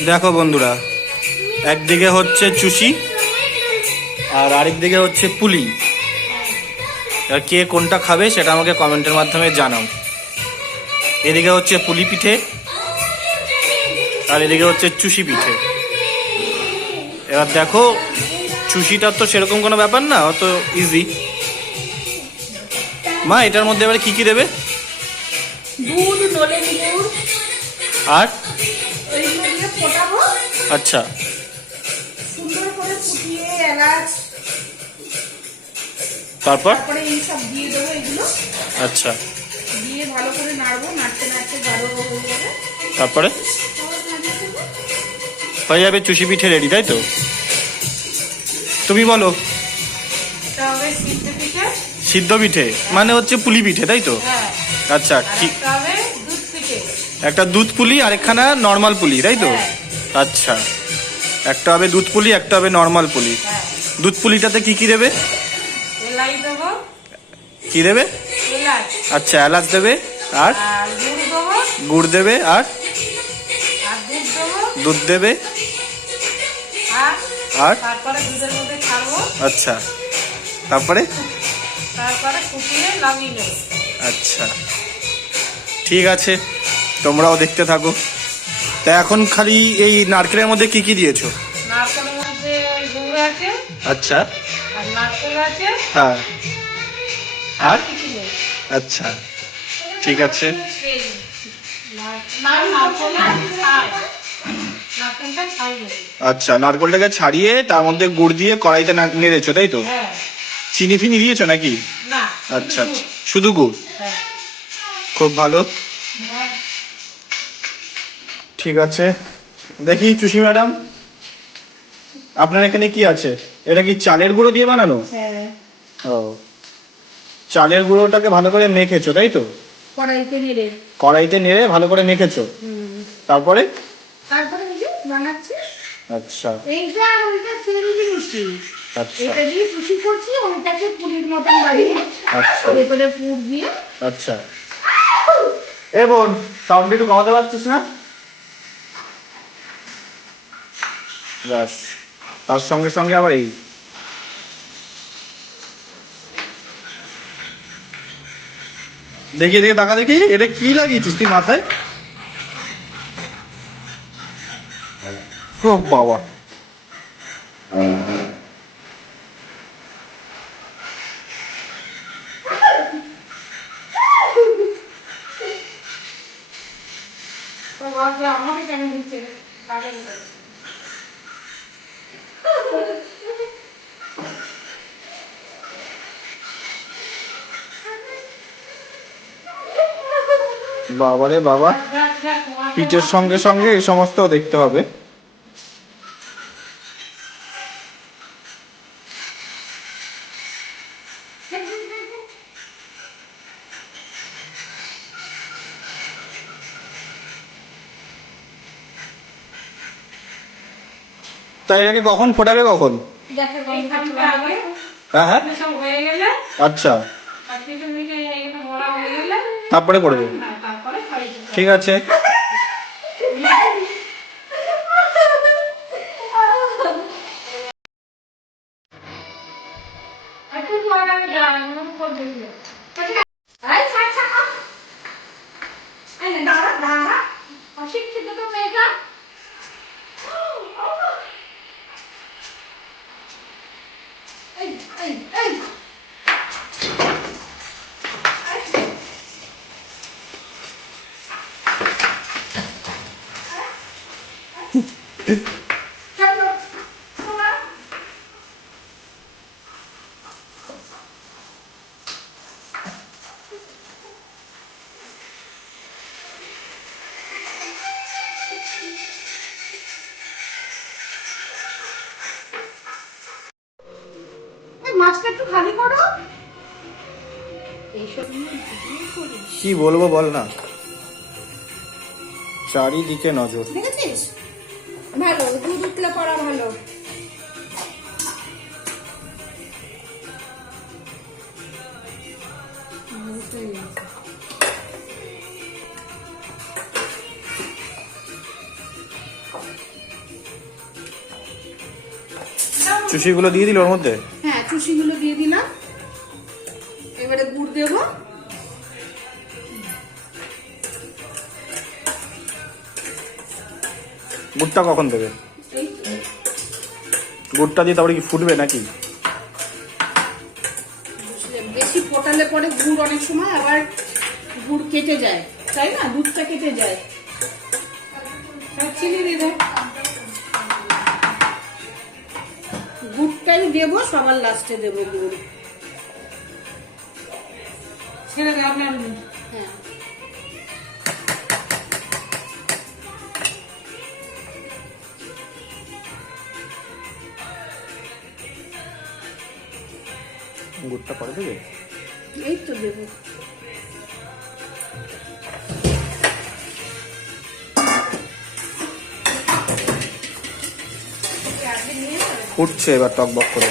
দেখো বন্ধুরা একদিকে হচ্ছে চুষি আর আরেক দিকে হচ্ছে পুলি। আর কে কোনটা খাবে সেটা আমাকে কমেন্টের মাধ্যমে জানাও। এদিকে হচ্ছে পুলি পিঠে আর এদিকে হচ্ছে চুষি পিঠে। এবার দেখো চুষিটা তো সেরকম কোনো ব্যাপার না অত ইজি মা এটার মধ্যে এবারে কি কি দেবে? আর? আচ্ছা। সুন্দর করে ফুটিয়ে এলাচ তারপর? তারপরে এই সব দিয়ে দেবো এগুলো। আচ্ছা। দিয়ে ভালো করে নাড়বো নাড়তে নাড়তে গাঢ় হয়ে যাবে। তারপরে? হয়ে যাবে চুষি পিঠে রেডি তাই তো? তুমি বলো। সিদ্ধ পিঠে। মানে হচ্ছে পুলি পিঠে তাই তো? হ্যাঁ। আচ্ছা দুধ একটা দুধ পুলি আর একখানা নর্মাল পুলি তাই তো? হ্যাঁ। আচ্ছা। একটা হবে দুধ পুলি একটা হবে নর্মাল পুলি। দুধ পুলিটাতে কি কি দেবে? কি দেবে? আচ্ছা এলাচ দেবে। আর? গুড় দেবে। আর? দুধ দেবে। আর? আচ্ছা। তারপরে? আচ্ছা। ঠিক আছে। তোমরাও দেখতে থাকো। তা এখন খালি এই নারকেলের মধ্যে কি কি দিয়েছ? নারকেলের মধ্যে গুড় আছে। আচ্ছা। আর নারকেল আছে। হ্যাঁ। আর আচ্ছা। ঠিক আছে। আচ্ছা নারকেলটাকে ছাড়িয়ে তার মধ্যে গুড় দিয়ে কড়াইতে নেড়েছো তাই তো? হ্যাঁ। চিনি ফিনি দিয়েছ নাকি? আচ্ছা আচ্ছা। শুধু গুড়? হ্যাঁ। খুব ভালো। ঠিক আছে। দেখি চুষি ম্যাডাম আপনার এখানে কি আছে? এটা কি চালের গুঁড়ো দিয়ে বানানো? হ্যাঁ। ও। চালের গুঁড়োটাকে ভালো করে মেখেছো তাই তো? কড়াইতে নেড়ে। কড়াইতে নেড়ে ভালো করে মেখেছো। তারপরে? তারপরে বানাচ্ছি। আচ্ছা। এইটা আর ওইটা সেম জিনিসই আচ্ছা। এটা দিয়ে সুশি করছি ওইটাকে পুরির মতন বানিয়ে আচ্ছা। ভেতরে পুর দিয়ে। আচ্ছা। এ বোন সাউন্ড একটু কমাতে পারছিস না? ব্যাস। তার সঙ্গে সঙ্গে আবার এই। দেখি দেখি টাকা দেখি, এটা কি লাগিয়েছিস তুই মাথায়? ও বাবা তো ভাবছে আমাকে কেন দিচ্ছে পাগল করে। বাবারে বাবা যাক, তোমাকে পিঠের সঙ্গে সঙ্গে এই সমস্ত দেখতে হবে। তাই এটাকে কখন ফোটাবে কখন। হ্যাঁ হ্যাঁ। সব হয়ে গেলে। আচ্ছা। তারপরে করবে হ্যাঁ, তারপরে খাই দিতে ঠিক আছে। অশিক্ষিত তো মেয়েটা এই এই এই চলো শোনা এই মাছটা একটু খালি করো। কি বলব বল না। চারিদিকে নজর। দেখেছিস? ভালো দুধ উঠলে পড়া ভালো। চুষিগুলো দিয়ে দিল ওর মধ্যে? হ্যাঁ চুষিগুলো দিয়ে দিলাম। এবারে গুড় দেবো। গুড়টা কখন দেবে? গুড়টা দিয়ে তারপরে কি ফুটবে নাকি? বেশি ফোটালে পরে গুড় অনেক সময় আবার গুড় কেটে যায় তাই না? দুধটা কেটে যায়। চিনি দিয়ে গুড়টাই দেবো সবার লাস্টে দেবো গুড়। ছেড়ে দে আপনার হ্যাঁ। গুড়টা পরে দেবে? এই তো দেবো। ফুটছে এবার টক বক করে।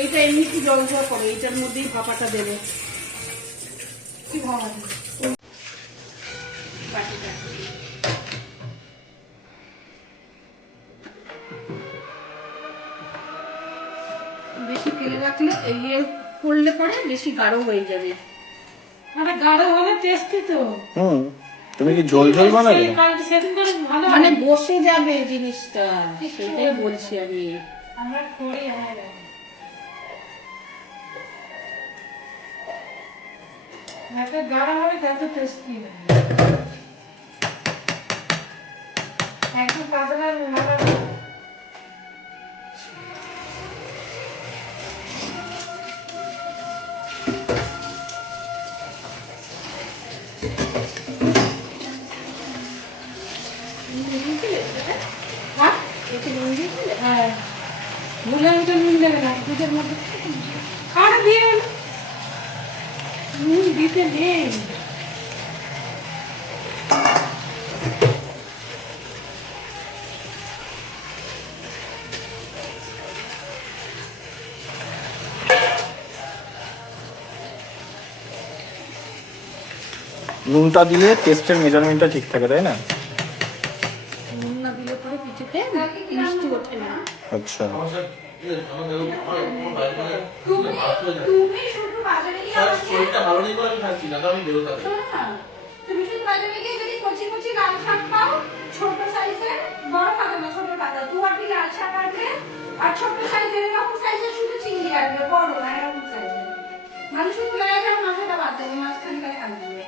এইটা এমনি কি জল জল করে এইটার মধ্যেই ভাপাটা দেবে। কি ভাবা বেশি ফেলে রাখলে ইয়ে করলে পরে বেশি গাঢ় হয়ে যাবে। আরে গাঢ় হলে টেস্টি তো। হুম তুমি কি ঝোল ঝোল বানাবে মানে বসে যাবে জিনিসটা সেটাই বলছি আমি। আমরা করি হ্যাঁ। এত গাঢ় হবে তত টেস্টি একদম পাতলা দেবে না দুধের মধ্যে। দিয়ে নুন দিতে নেই। নুনটা দিলে টেস্টের মেজারমেন্টটা ঠিক থাকে তাই না? নুন না দিলে পরে পিঠেতে মিষ্টি ওঠে না। আচ্ছা। তুমি সাইজের বড় লাল শাক আর ছোট সাইজের এরকম শুধু চিংড়ি আনবে বড় না এরকম সাইজের মানে শুধু মাথাটা বাদ দেবে মাঝখানে গায়ে আন দেবে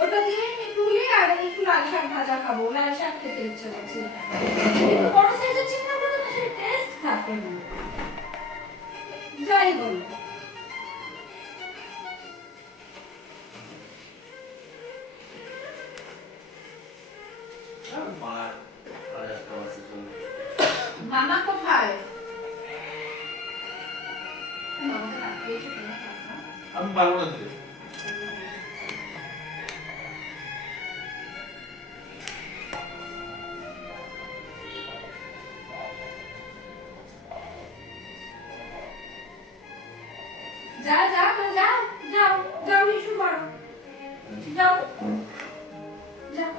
ওটা দিয়ে তুলে আর একটু লাল শাক ভাজা খাব। লাল শাক খেতে ইচ্ছে করছে। দিতে। যা যা যাও যাও যাও করো। যাও যাও।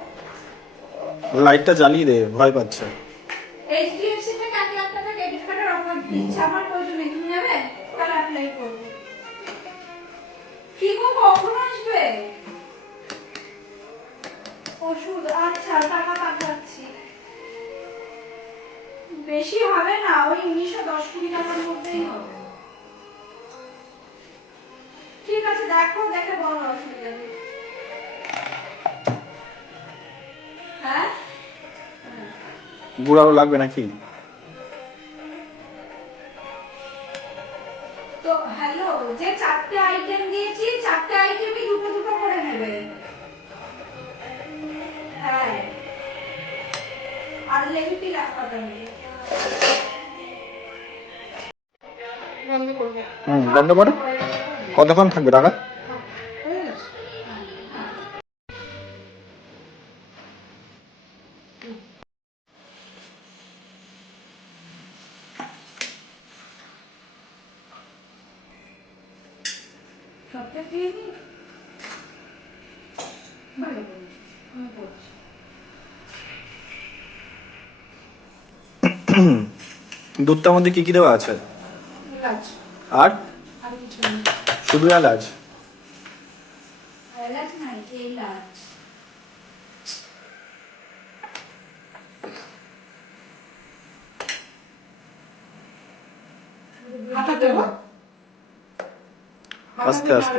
লাইটটা জ্বালিয়ে দে ভয় পাচ্ছে। এইচডিএফসি থেকে এক লাখ টাকা ক্রেডিট কার্ডের অফার দিচ্ছে আমার প্রয়োজন নেই তুমি যাবে তাহলে অ্যাপ্লাই করব। কি গো, কখন আসবে? ওষুধ আচ্ছা টাকা পাঠাচ্ছি। বেশি হবে না, ওই উনিশশো দশ কুড়ি টাকার মধ্যেই হবে। ঠিক আছে, দেখো, দেখে বড় অসুবিধা নেই। হ্যাঁ? লাগবে নাকি? হুম বন্ধ করে কতক্ষণ থাকবে টাকা? দুধটার মধ্যে কি কি দেওয়া আছে? আর? শুধু এলাচ। আস্তে আস্তে।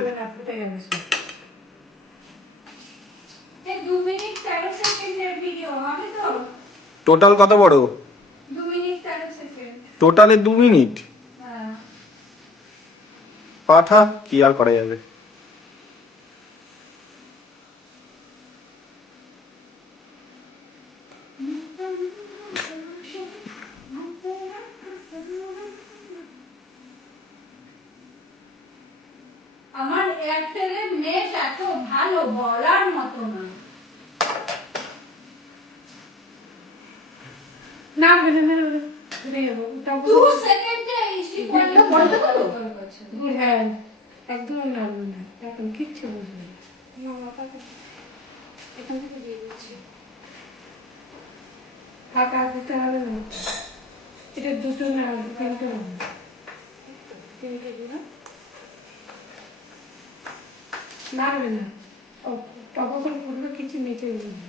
টোটাল কত বড়? টোটালে দু মিনিট। পাঠা কি আর করা যাবে আমার এয়ারটেলের নেট এত ভালো বলার মতো না না বেলে না বেলে ফুটে হ্যাঁ একদম নাড়বে না এখন কিচ্ছু বুঝবে এখান থেকে দিয়ে দিচ্ছি ফাঁকা দিতে হবে না। এটা দুটো না তিনটে তিনটে দিবা? নাড়বে না টপ করে ফুটবে কিছু নিচে দিবে না।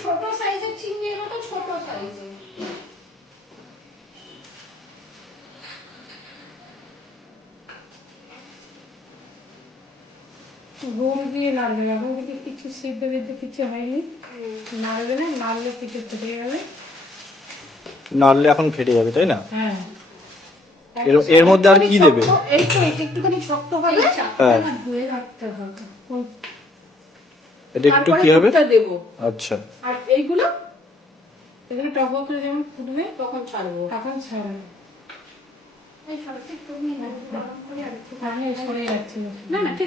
ছোট সাইজের চিংড়ির মতো ছোট সাইজের না এখন থেকে কিছু সিদ্ধ বিদ্ধ কিছু হয়নি। নাড়বে না নাড়লে কিছু ফুটে যাবে নাড়লে এখন ফেটে যাবে তাই না? হ্যাঁ। এর- মধ্যে আর কি দেবে? এই তো একটুখানি শক্ত হবে হ্যাঁ। ধুয়ে রাখতে হবে। এটা একটু কি হবে? দেবো। আচ্ছা। আর এইগুলো? এগুলো টক করে যেমন ফুটবে তখন ছাড়বো। তখন ছাড়াবো। এই সরষে তুমি না করে আর একটু হ্যাঁ সরে যাচ্ছে। না না ঠিক